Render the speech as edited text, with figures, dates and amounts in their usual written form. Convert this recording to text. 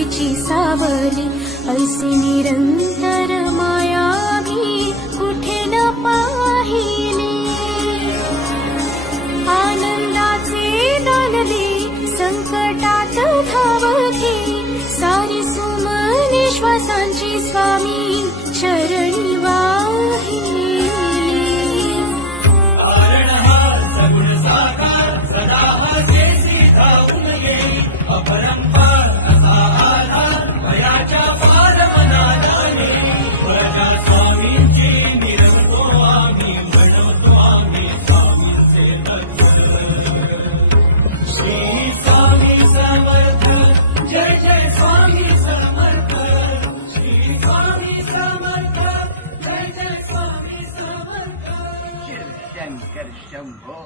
सेवेची सावली, ऐसी निरंतर माया मी कुठे न पाहिली। आनंदाचे दानले संकटात धावली, सारी सुमने श्वासांची स्वामी चरणी वाहिली। जय जय स्वामी समर्थ, श्री स्वामी समर्थ, जय जय स्वामी समर्थ। शिव शंकर शंभो।